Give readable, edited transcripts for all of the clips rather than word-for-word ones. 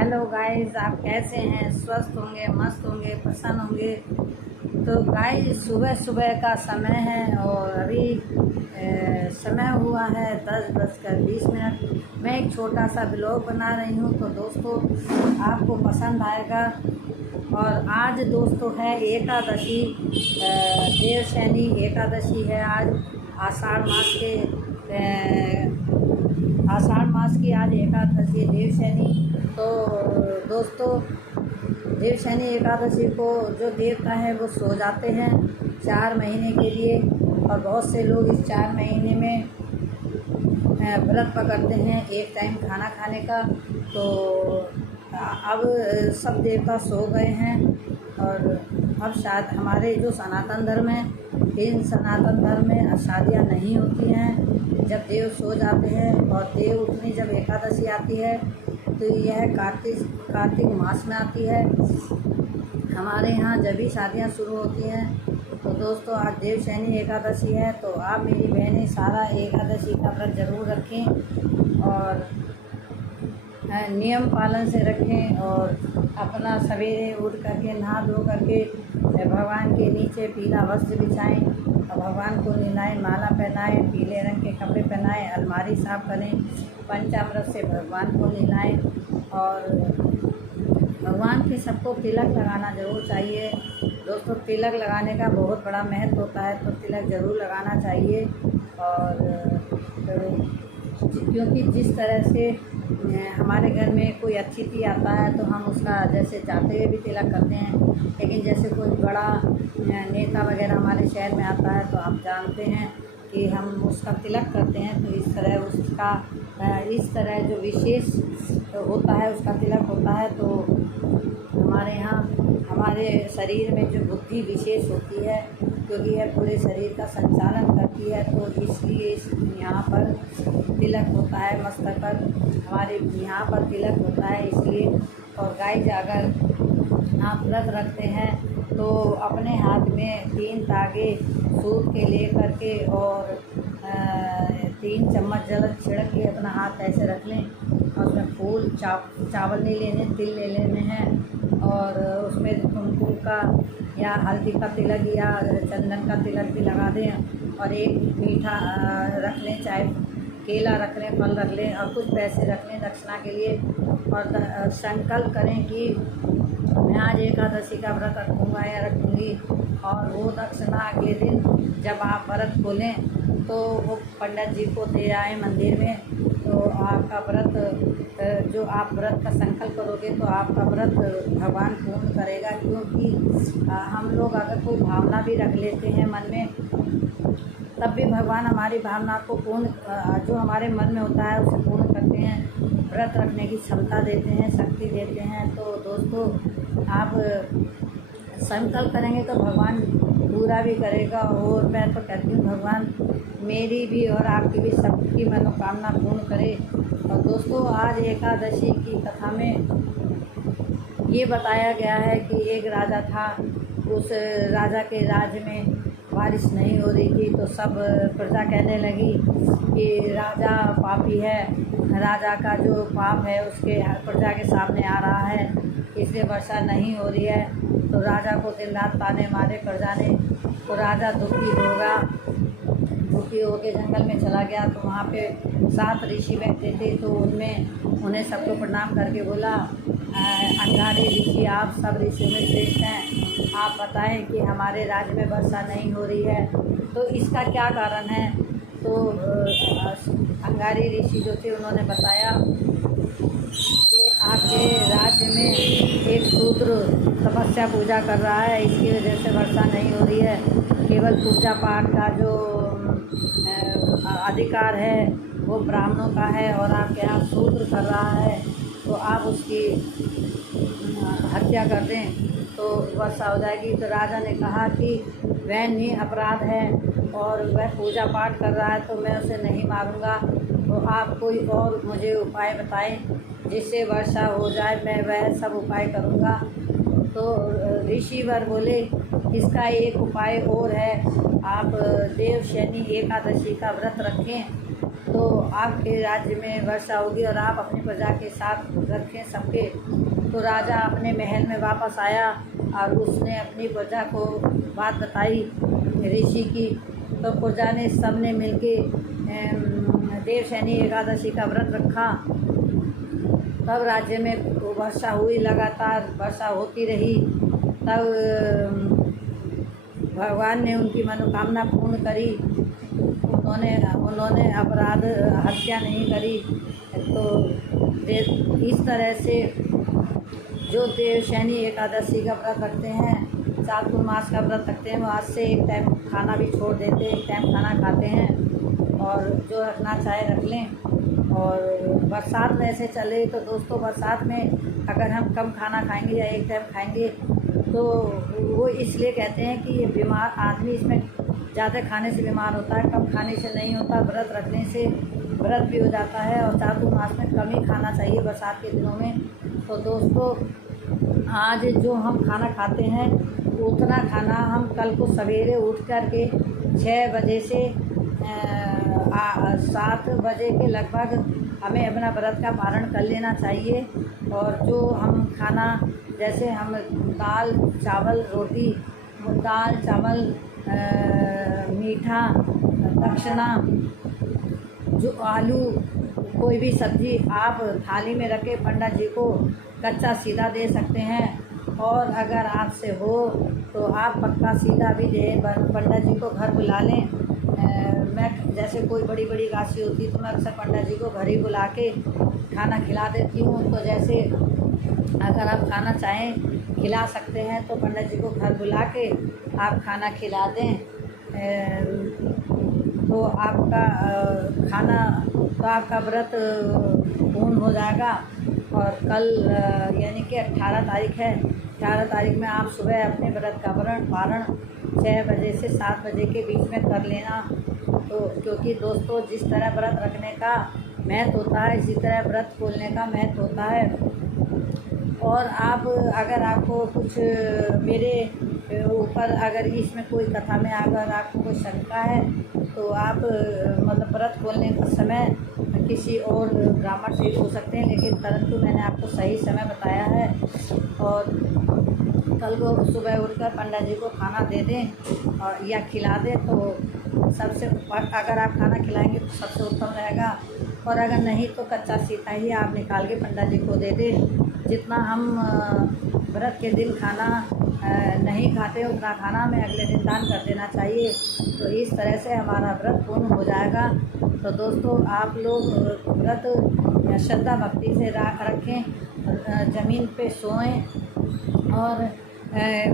Hello guys, आप कैसे हैं? स्वस्थ होंगे, मस्त होंगे, प्रसन्न होंगे। तो गाइस, सुबह सुबह का समय है और अभी समय हुआ है 10:20। मैं एक छोटा सा ब्लॉग बना रही हूँ, तो दोस्तों आपको पसंद आएगा। और आज दोस्तों है एकादशी, देवशैनी एकादशी है आज। आषाढ़ मास के आषाढ़ मास की आज एकादशी देवशैनी। तो दोस्तों, देवशैनी एकादशी को जो देवता है वो सो जाते हैं 4 महीने के लिए, और बहुत से लोग इस 4 महीने में व्रत पकड़ते हैं एक टाइम खाना खाने का। तो अब सब देवता सो गए हैं, और अब शायद हमारे जो सनातन धर्म है, इन सनातन धर्म में शादियाँ नहीं होती हैं जब देव सो जाते हैं। और देव उठनी जब एकादशी आती है तो यह कार्तिक मास में आती है। हमारे यहाँ जब भी शादियाँ शुरू होती हैं। तो दोस्तों, आज देवशैनी एकादशी है, तो आप मेरी बहनें सारा एकादशी का व्रत जरूर रखें और नियम पालन से रखें, और अपना सवेरे उठ करके नहा धो करके भगवान के नीचे पीला वस्त्र बिछाएं और भगवान को नहलाएं, माला पहनाएं, पीले रंग के कपड़े पहनाएं, अलमारी साफ करें, पंचामृत से भगवान को नहलाएं। और भगवान के सबको तिलक लगाना ज़रूर चाहिए। दोस्तों, तिलक लगाने का बहुत बड़ा महत्व होता है, तो तिलक ज़रूर लगाना चाहिए। और क्योंकि जिस तरह से हमारे घर में कोई अतिथि आता है तो हम उसका जैसे चाहते हुए भी तिलक करते हैं, लेकिन जैसे कोई बड़ा नेता वगैरह हमारे शहर में आता है तो आप जानते हैं कि हम उसका तिलक करते हैं। तो इस तरह जो विशेष होता है उसका तिलक होता है। तो हमारे यहाँ हमारे शरीर में जो बुद्धि विशेष होती है, क्योंकि यह पूरे शरीर का संचालन करती है, तो इसलिए यहाँ पर तिलक होता है, मस्तक पर हमारे यहाँ पर तिलक होता है इसलिए। और गाइस, अगर आप व्रत रखते हैं तो अपने हाथ में 3 तागे सूत के ले करके और 3 चम्मच जल छिड़क के अपना हाथ ऐसे रख लें, और उसमें फूल चावल नहीं लेने, तिल ले लेने हैं, और उसमें कुमकुम का या हल्दी का तिलक या चंदन का तिलक भी लगा दें, और एक मीठा रख लें, चाहे केला रख लें, फल रख लें, और कुछ पैसे रख लें दक्षिणा के लिए। और संकल्प करें कि मैं आज एकादशी का व्रत रखूँगा या रखूँगी, और वो दक्षिणा अगले दिन जब आप व्रत खोलें तो वो पंडित जी को दे आए मंदिर में। तो आपका व्रत, जो आप व्रत का संकल्प करोगे तो आपका व्रत भगवान पूर्ण करेगा। क्योंकि हम लोग अगर कोई भावना भी रख लेते हैं मन में, तब भी भगवान हमारी भावना को पूर्ण, जो हमारे मन में होता है उसे पूर्ण करते हैं, व्रत रखने की क्षमता देते हैं, शक्ति देते हैं। तो दोस्तों, आप संकल्प करेंगे तो भगवान पूरा भी करेगा। और मैं तो कहती हूँ भगवान मेरी भी और आपकी भी सबकी मनोकामना पूर्ण करे। और दोस्तों, आज एकादशी की कथा में ये बताया गया है कि एक राजा था, उस राजा के राज्य में बारिश नहीं हो रही थी। तो सब प्रजा कहने लगी कि राजा पापी है, राजा का जो पाप है उसके प्रजा के सामने आ रहा है, इसलिए वर्षा नहीं हो रही है। तो राजा को दिन रात ताने मारे प्रजा ने। तो राजा दुखी होकर जंगल में चला गया। तो वहाँ पे 7 ऋषि बैठे थे, तो उन्हें सबको प्रणाम करके बोला, अंगारे ऋषि, आप सब ऋषियों में श्रेष्ठ हैं, आप बताएं कि हमारे राज्य में वर्षा नहीं हो रही है, तो इसका क्या कारण है। तो अंगारी ऋषि जो थे उन्होंने बताया कि आपके राज्य में एक शूद्र तपस्या पूजा कर रहा है, इसकी वजह से वर्षा नहीं हो रही है। केवल पूजा पाठ का जो अधिकार है वो ब्राह्मणों का है, और आपके यहाँ शूद्र कर रहा है, तो आप उसकी हत्या कर दें तो वर्षा हो जाएगी। तो राजा ने कहा कि वह अपराध है और वह पूजा पाठ कर रहा है, तो मैं उसे नहीं मारूंगा। तो आप कोई और मुझे उपाय बताएं जिससे वर्षा हो जाए, मैं वह सब उपाय करूंगा। तो ऋषिवर बोले, इसका एक उपाय और है, आप देवशैनी एकादशी का व्रत रखें तो आपके राज्य में वर्षा होगी और आप अपनी प्रजा के साथ रखें सबके। तो राजा अपने महल में वापस आया और उसने अपनी प्रजा को बात बताई ऋषि की। तो प्रजा ने सब ने मिलके देवशयनी एकादशी का व्रत रखा। तब राज्य में वर्षा हुई, लगातार वर्षा होती रही। तब भगवान ने उनकी मनोकामना पूर्ण करी। उन्होंने अपराध हत्या नहीं करी। तो इस तरह से जो देवशयनी एकादशी का व्रत रखते हैं, चातुर्मास का व्रत रखते हैं, वो आज से एक टाइम खाना भी छोड़ देते हैं, एक टाइम खाना खाते हैं और जो रखना चाहे रख लें। और बरसात वैसे चले तो दोस्तों, बरसात में अगर हम कम खाना खाएंगे या एक टाइम खाएंगे तो वो इसलिए कहते हैं कि ये बीमार आदमी इसमें ज़्यादा खाने से बीमार होता है, कम खाने से नहीं होता। व्रत रखने से व्रत भी हो जाता है और चातुर्मास में कम ही खाना चाहिए बरसात के दिनों में। तो दोस्तों, आज जो हम खाना खाते हैं उतना खाना हम कल को सवेरे उठ कर के 6 बजे से 7 बजे के लगभग हमें अपना व्रत का पारण कर लेना चाहिए। और जो हम खाना, जैसे हम दाल चावल रोटी, दाल चावल मीठा दक्षिणा, जो आलू, कोई भी सब्ज़ी आप थाली में रखे पंडित जी को कच्चा सीधा दे सकते हैं। और अगर आपसे हो तो आप पक्का सीधा भी दें, पंडित जी को घर बुला लें। मैं जैसे कोई बड़ी बड़ी काशी होती तो मैं अक्सर पंडित जी को घर ही बुला के खाना खिला देती हूँ। तो जैसे अगर आप खाना चाहें खिला सकते हैं तो पंडित जी को घर बुला के आप खाना खिला दें। तो आपका खाना, तो आपका व्रत पूर्ण हो जाएगा। और कल यानी कि 18 तारीख है, 18 तारीख में आप सुबह अपने व्रत का पारण 6 बजे से 7 बजे के बीच में कर लेना। तो क्योंकि दोस्तों, जिस तरह व्रत रखने का महत्व होता है, इसी तरह व्रत खोलने का महत्व होता है। और आप, अगर आपको कुछ मेरे ऊपर, अगर इसमें कोई कथा में अगर आपको कोई शंका है तो आप मतलब व्रत खोलने का समय किसी और ब्राह्मण से हो सकते हैं, लेकिन परंतु मैंने आपको सही समय बताया है। और कल को सुबह उठकर पंडित जी को खाना दे दें और या खिला दें तो सबसे, अगर आप खाना खिलाएंगे तो सबसे उत्तम रहेगा। और अगर नहीं तो कच्चा सीता ही आप निकाल के पंडित जी को दे दें। जितना हम व्रत के दिन खाना नहीं खाते उतना खाना हमें अगले दिन दान कर देना चाहिए। तो इस तरह से हमारा व्रत पूर्ण हो जाएगा। तो दोस्तों, आप लोग व्रत श्रद्धा भक्ति से रखें, ज़मीन पे सोएं और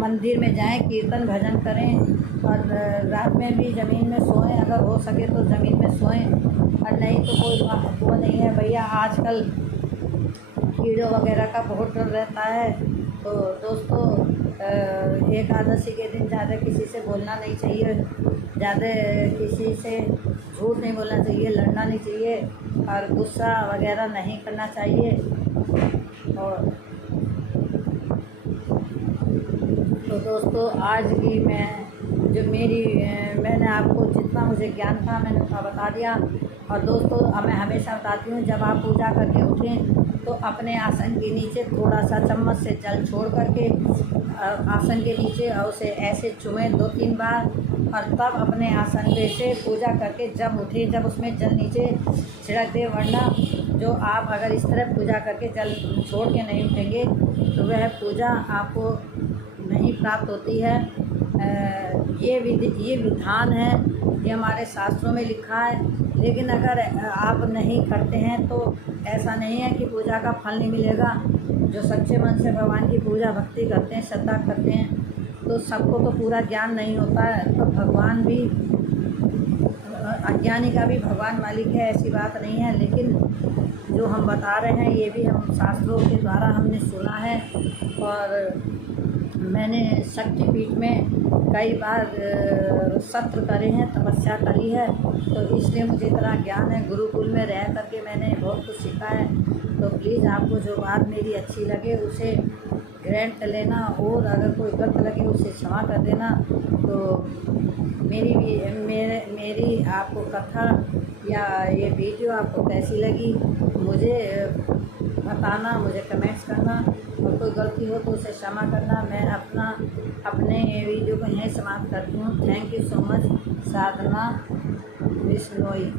मंदिर में जाएं, कीर्तन भजन करें। और रात में भी ज़मीन में सोएं, अगर हो सके तो ज़मीन में सोएं। और नहीं तो कोई वो नहीं है भैया, आजकल कीड़ों वगैरह का बहुत डर रहता है। तो दोस्तों, एकादशी के दिन ज़्यादा किसी से बोलना नहीं चाहिए, ज़्यादा किसी से झूठ नहीं बोलना चाहिए, लड़ना नहीं चाहिए और गुस्सा वगैरह नहीं करना चाहिए। और तो दोस्तों, आज की मैंने आपको जितना मुझे ज्ञान था मैंने उतना बता दिया। और दोस्तों, मैं हमेशा बताती हूँ, जब आप पूजा करके उठें तो अपने आसन के नीचे थोड़ा सा चम्मच से जल छोड़ करके आसन के नीचे और उसे ऐसे चुमें 2-3 बार। और तब अपने आसन पे से पूजा करके जब उठें, जब उसमें जल नीचे छिड़क दें। वरना जो आप अगर इस तरह पूजा करके जल छोड़ के नहीं उठेंगे तो वह पूजा आपको नहीं प्राप्त होती है। ये विधान है, ये हमारे शास्त्रों में लिखा है। लेकिन अगर आप नहीं करते हैं तो ऐसा नहीं है कि पूजा का फल नहीं मिलेगा। जो सच्चे मन से भगवान की पूजा भक्ति करते हैं, श्रद्धा करते हैं, तो सबको तो पूरा ज्ञान नहीं होता है। तो भगवान भी, अज्ञानी का भी भगवान मालिक है, ऐसी बात नहीं है। लेकिन जो हम बता रहे हैं ये भी हम शास्त्रों के द्वारा हमने सुना है। और मैंने शक्तिपीठ में कई बार सत्र करे हैं, तपस्या करी है, तो इसलिए मुझे इतना ज्ञान है। गुरुकुल में रह करके मैंने बहुत कुछ सीखा है। तो प्लीज़ आपको जो बात मेरी अच्छी लगे उसे ग्रहण कर लेना, और अगर कोई गलत लगे उसे क्षमा कर देना। तो मेरी आपको कथा या ये वीडियो आपको कैसी लगी मुझे बताना, मुझे कमेंट्स करना, और कोई गलती हो तो उसे क्षमा करना। मैं अपने वीडियो को यहीं समाप्त करती हूँ। Thank you so much. Sadhana Bishnoi.